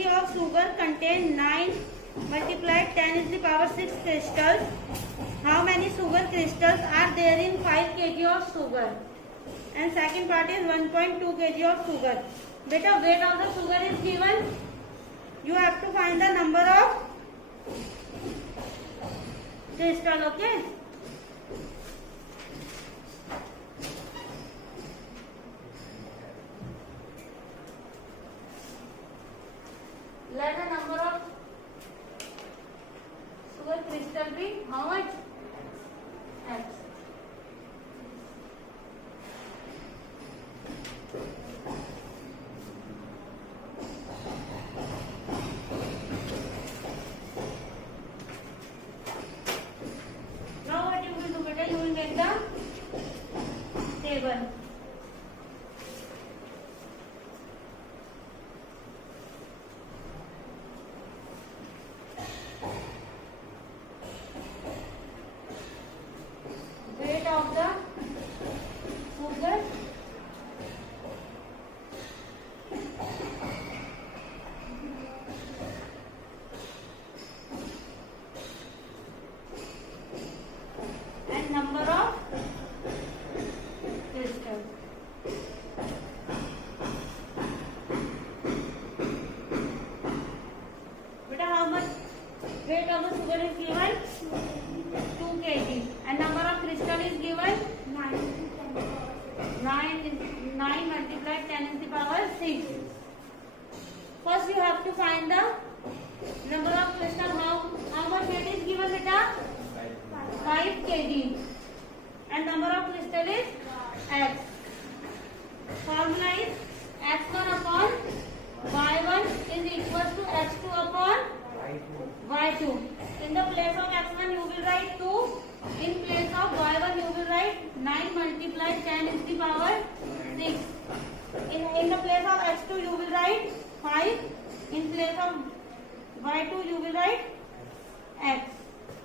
kg of sugar contain 9 multiplied 10 is the power 6 crystals. How many sugar crystals are there in 5 kg of sugar? And second part is 1.2 kg of sugar. Beta, weight of the sugar is given. You have to find the number of crystal. Okay. Let the number of sugar crystal be how much? X. Now what you will do, beta? You will make the table. Weight of the sugar and number of crystals. Beta, how much weight of the sugar is given? 2 kg. And number of crystal is given? 9 multiplied 10 is the power 6. First you have to find the number of crystal. How much weight is given, beta? 5 kg. And number of crystal is x. Formula is x1 upon y1 is equal to x2 upon y2. In the place of x1 you will write 2. In place of y1 you will write 9 multiplied 10 is the power 6. In the place of x2 you will write 5. In place of y2 you will write x.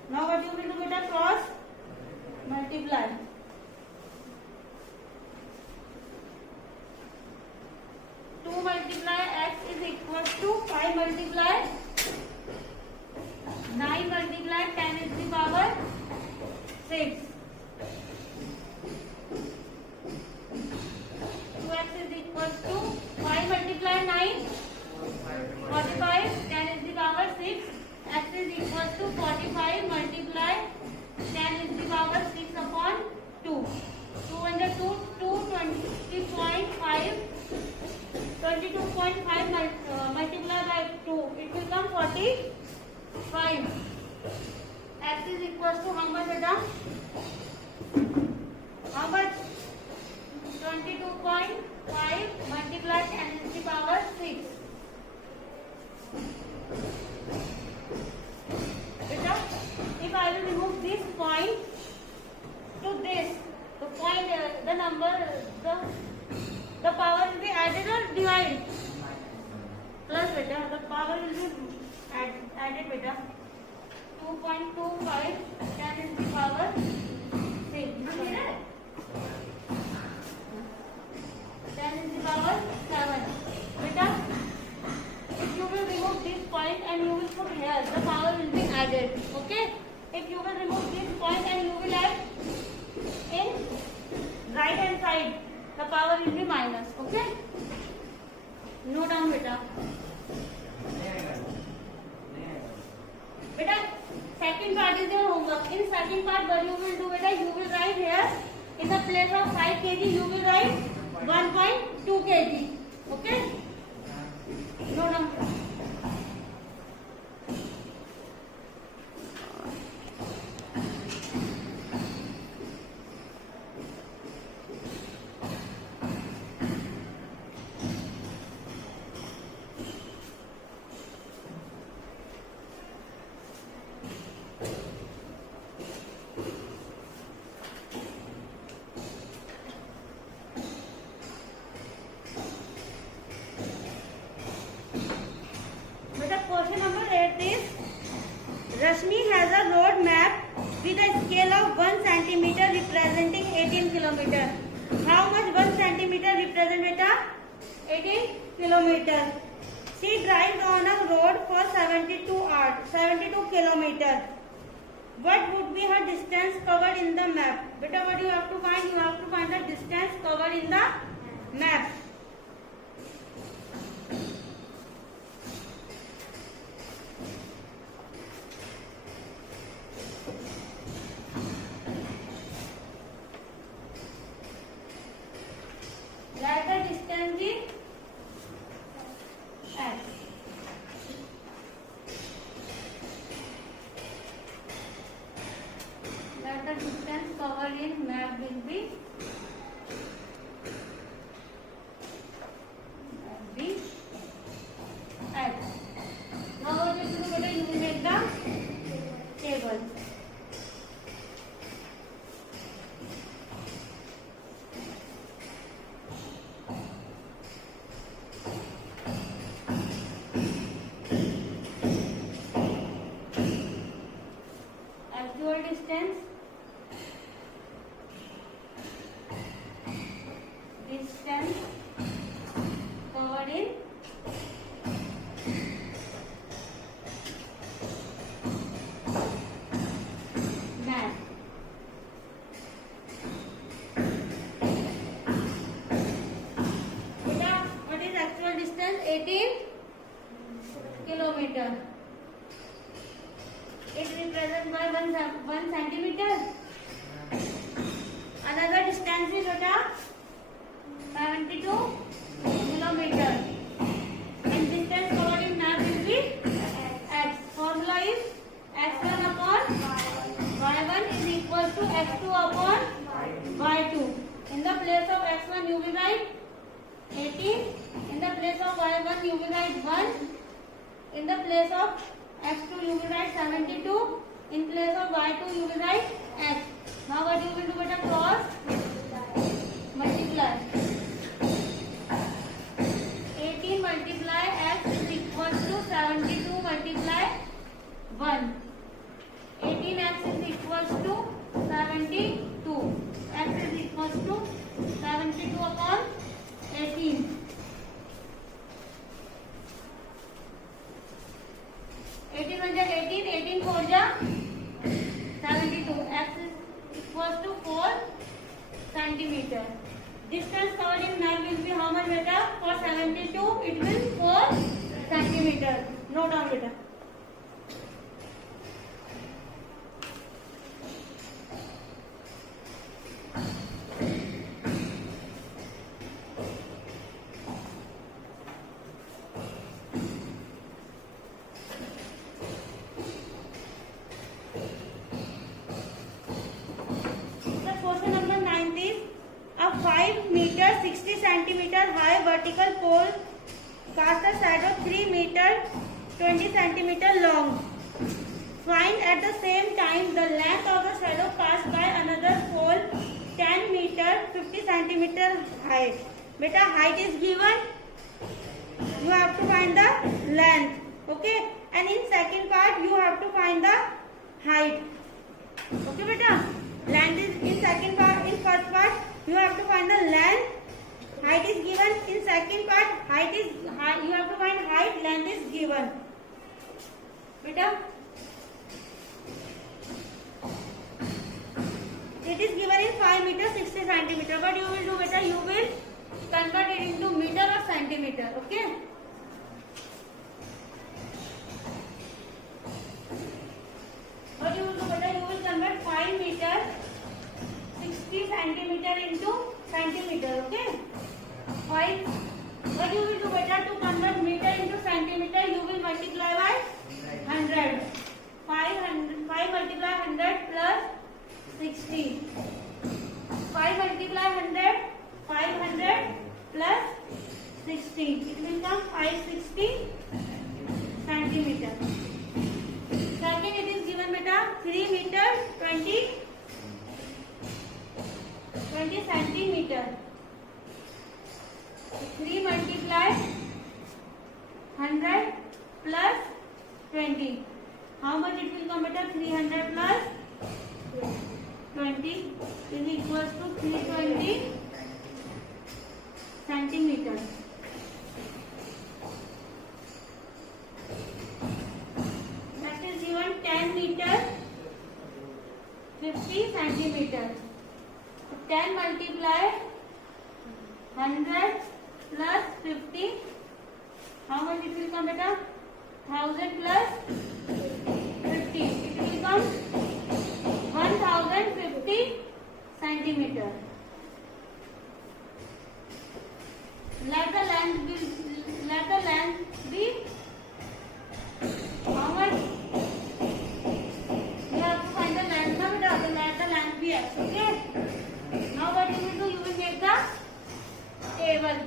Now what you will do, beta? Cross multiply. Two multiply x is equal to 5 multiply 9 multiply 10 is the power 6. 2x is equal to 5 multiply 9 45 10 is the power 6. X is equal to 45 multiply 10 is the power 6 upon 2. 2 under 2, 20.5. 22.5 multiplied by 2. It will come 45. X is equal to how much, beta? How much? 22.5 multiplied 10 is the power 6. Beta, if I will remove this point to this, the point, the number, the power will be added or divided? Plus, beta, the power will be added, beta. 2.25 10 is the power 6. 10 is the power 7. Beta, if you will remove this point and you will put here, the power will be added. Okay? If you will remove this point and you will add in right hand side, the power will be minus. Okay? Note down, beta. Beta, second part is your homework. In second part, what you will do, beta, you will write here, in the place of 5 kg, you will write 1.2 kg. Okay? Note down. Rashmi has a road map with a scale of 1 centimeter representing 18 kilometer. How much 1 centimeter represent, beta? 18 kilometer. She drives on a road for 72 kilometers. What would be her distance covered in the map? Beta, what you have to find? You have to find the distance covered in the map. Let the distance be x. Let the distance covered in map will be x. Now what you do, beta, you will make the table. Actual distance, covered in map. Beta, what is actual distance? 18 kilometer. It represents by 1 centimeter. Another distance is beta 72 kilometer. And distance covered in map will be x. Formula is x1 upon y1 is equal to x2 upon y2. In the place of x1 you will write 18. In the place of y1 you will write 1. In the place of x2 you will write 72. In place of y2 you will write x. Now what you will do, beta? Cross multiply. 18 multiply x is equal to 72 multiply 1. 18x is equal to 72. X is equal to 72 upon 18. 18 1 18, 18 4 72. X is equal to 4 centimeter. Distance covered in map will be how much, beta? For 72 it will 4 centimeter. Note down, beta. Question number 9 is a 5 meter 60 centimeter high vertical pole casts a shadow 3 meter 20 centimeter long. Find at the same time the length of the shadow cast by another pole 10 meter 50 centimeter high. Beta, height is given. You have to find the length. Okay. And in second part you have to find the height. Okay, beta. Length is in second part. In first part you have to find the length. Height is given. In second part you have to find height. Length is given. Beta, it is given in 5 meter 60 centimeter. What you will do, beta? You will convert it into meter or centimeter. Okay. What you will do, beta? You will convert 5 meter 60 centimeter into centimeter. Okay. 5. What you will do, beta? To convert meter into centimeter, you will multiply by 100. 5 multiply 100 plus 60. 5 multiply 100. 500 plus 60. It will come 560 centimeter. Second, it is given, beta, 3 meter 20 centimeter. 3 multiply 100 plus 20. How much it will come, beta? 300 plus 20 is equals to 320 centimeter. multiply 100 plus 50. How much it will come, beta? 1000 plus 50. It will come 1050 centimeter. Let the length be how much? You have to find the length now, beta. Let the length be x. Okay. Now what you will do? You will make the table.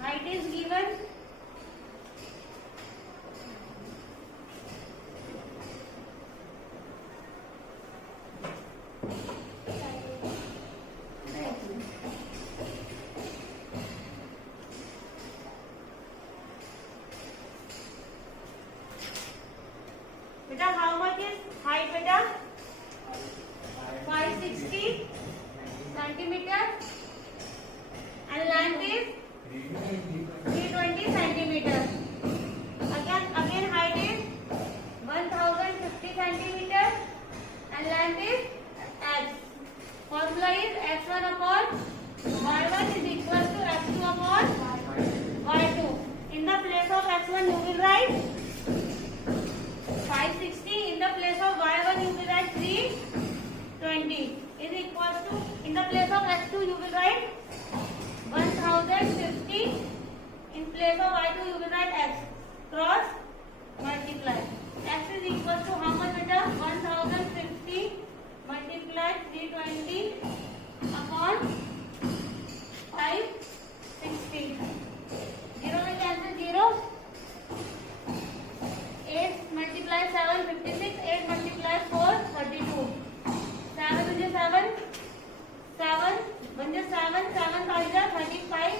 Height is given. Beta, how much is height, beta? 560 centimeter, and length is 320 centimeter. Again height is 1050 centimeter, and length is x. Formula is x1 upon y1 is equal to x2 upon y2. In the place of x1 you will write 560. In the place of y1 you will write 320 is equal to, in the place of x2 you will write 1050. In place of y2 you will write x. Cross multiply. X is equal to how much, beta? 1050 multiplied 320 upon 560. 0 will cancel 0. 8 multiply 7 56. 8 multiply 4 32. 7 is 7. 7 1 is 7. 7 5 is 35.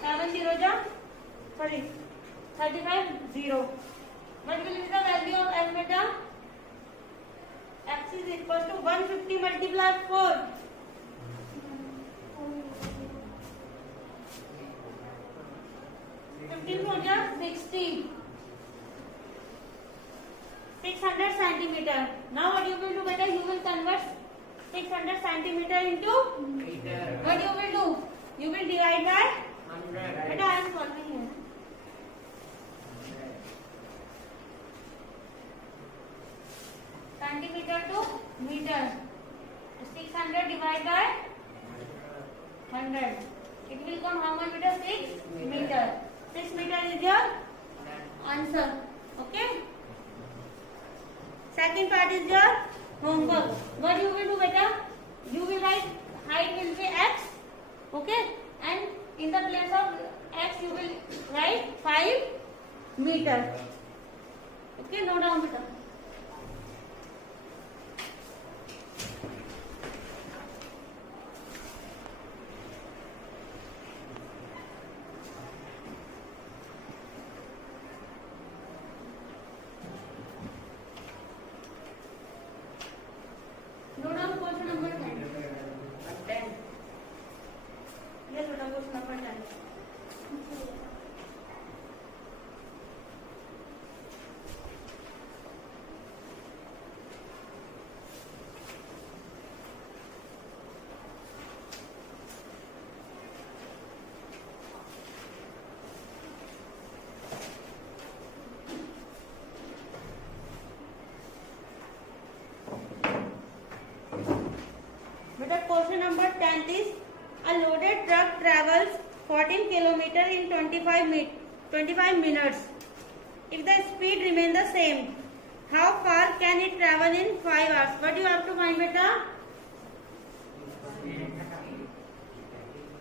7 0 is 35 0. What will be the value of x, beta? X is equal to 150 multiply 4. 15 4 is 60. 600 centimeter. Now what you will do, beta? You will convert 600 centimeter into meter. What you will do? You will divide by 100. Beta, I am solving here. Centimeter to meter. 600 divided by 100. It will come how much, beta? 6 meter. 6 meter is your answer. Okay. Second part is your homework. What you will do, beta? You will write height will be x. Okay. And in the place of x you will write 5 meter. Okay. Note down, beta. Question number 10 is a loaded truck travels 14 km in 25 minutes. If the speed remains the same, how far can it travel in 5 hours? What do you have to find, beta?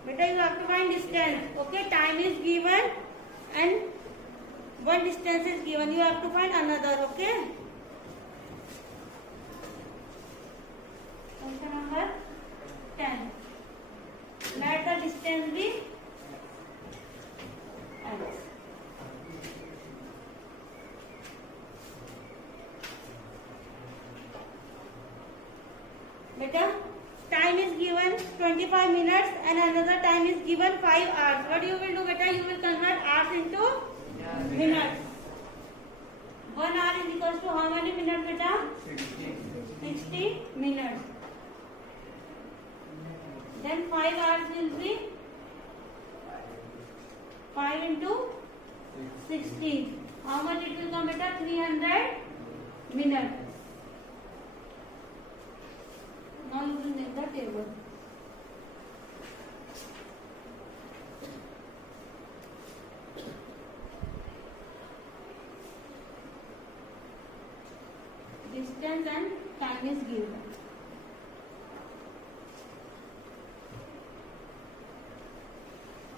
Beta, you have to find distance. Okay, time is given and one distance is given. You have to find another. Okay. Question number 10. Let the distance be x. Beta, time is given 25 minutes and another time is given 5 hours. What you will do, beta? You will convert hours into minutes. 1 hour is equals to how many minutes beta? 60 minutes. Then 5 hours will be 5 into 60. How much it will come beta? 300 minutes. Now you will make the table. Distance and time is given.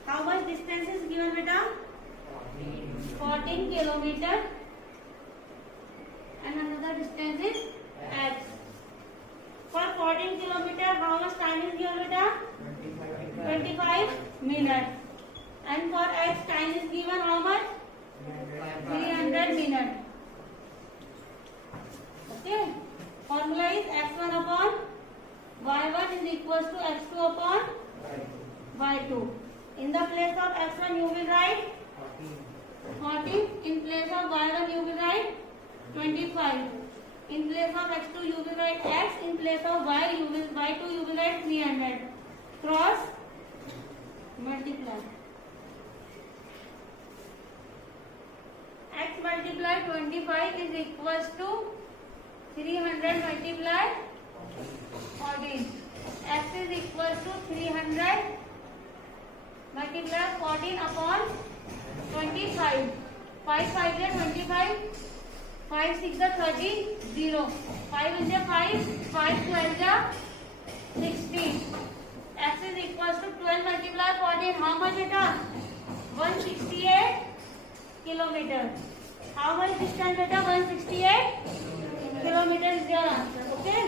How much distance is given beta? 14 kilometer. And another distance is x. For 14 kilometer, how much time is given beta? 25 minutes. And for x, time is given how much? 300 minutes. Okay. Formula is x1 upon y1 is equals to x2 upon y2. In the place of x1 you will write 14. In place of y1 you will write 25. In place of x2 you will write x. In place of y2 you will write 300. Cross multiply. X multiply 25 is equals to 300 multiply 14. X is equals to 300 multiply 14 upon 25. 5 5 is 25. 5 6 is 30. 0. 5 is 5. 5 12 is 16. X is equals to 12 multiply 14. How much it is? 168 kilometers. How much distance it is? 168 kilometers is your answer. Okay.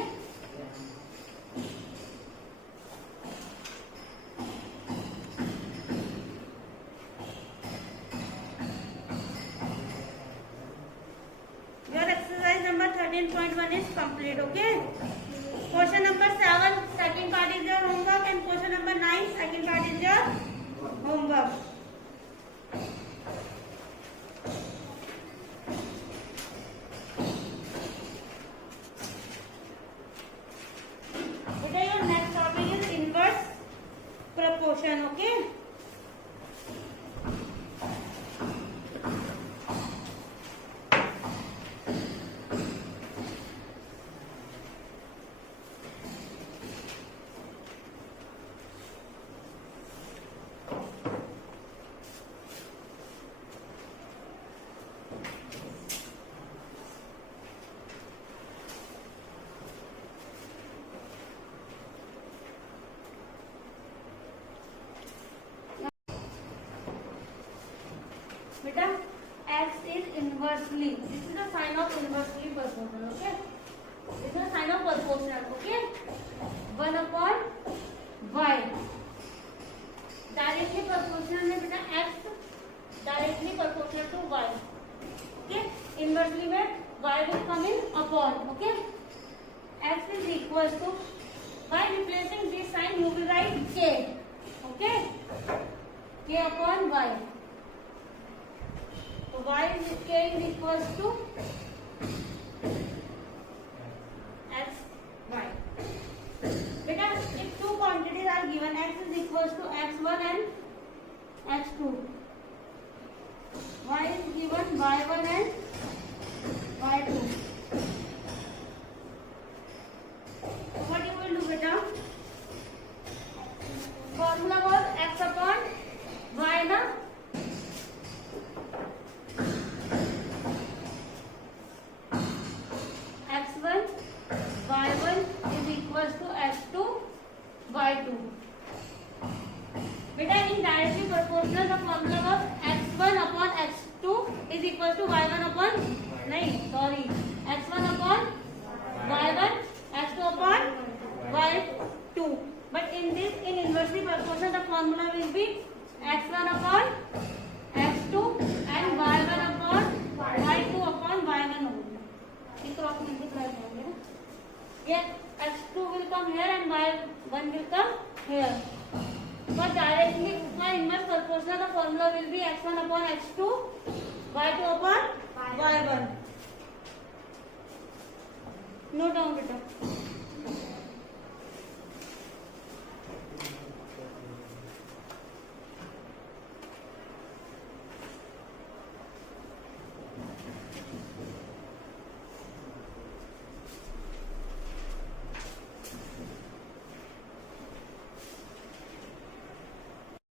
Your exercise number 13.1 is complete. Okay. Question number 7, second part is your homework, and question number 9, second part is your homework. Today your next topic is inverse proportion. Okay. Beta, x is inversely. This is the sign of inversely proportional. Okay. This is the sign of proportional. Okay. 1 upon y. Directly proportional में beta x directly proportional to y. Okay. Inversely में y will come in upon. Okay. X is equals to, by replacing this sign you will write k. Okay. K upon y. So y is k is equals to x y. Beta, if two quantities are given, x is equals to x1 and x2. Y is given y1 and y2. What you will do, beta? Formula was x upon y na. x1 y1 is equals to x2 y2. Beta, in directly proportional the formula was x1 upon x2 is equals to y1 upon x1 upon y1, x2 upon y2. But in this, in inversely proportional, the formula will be x1 upon x2 and y1 upon y2 upon y1 only. Cross multiply होंगे ना. Here x2 will come here and y1 will come here. But directly by inverse proportional, the formula will be x1 upon x2, y2 upon y1. Note down beta.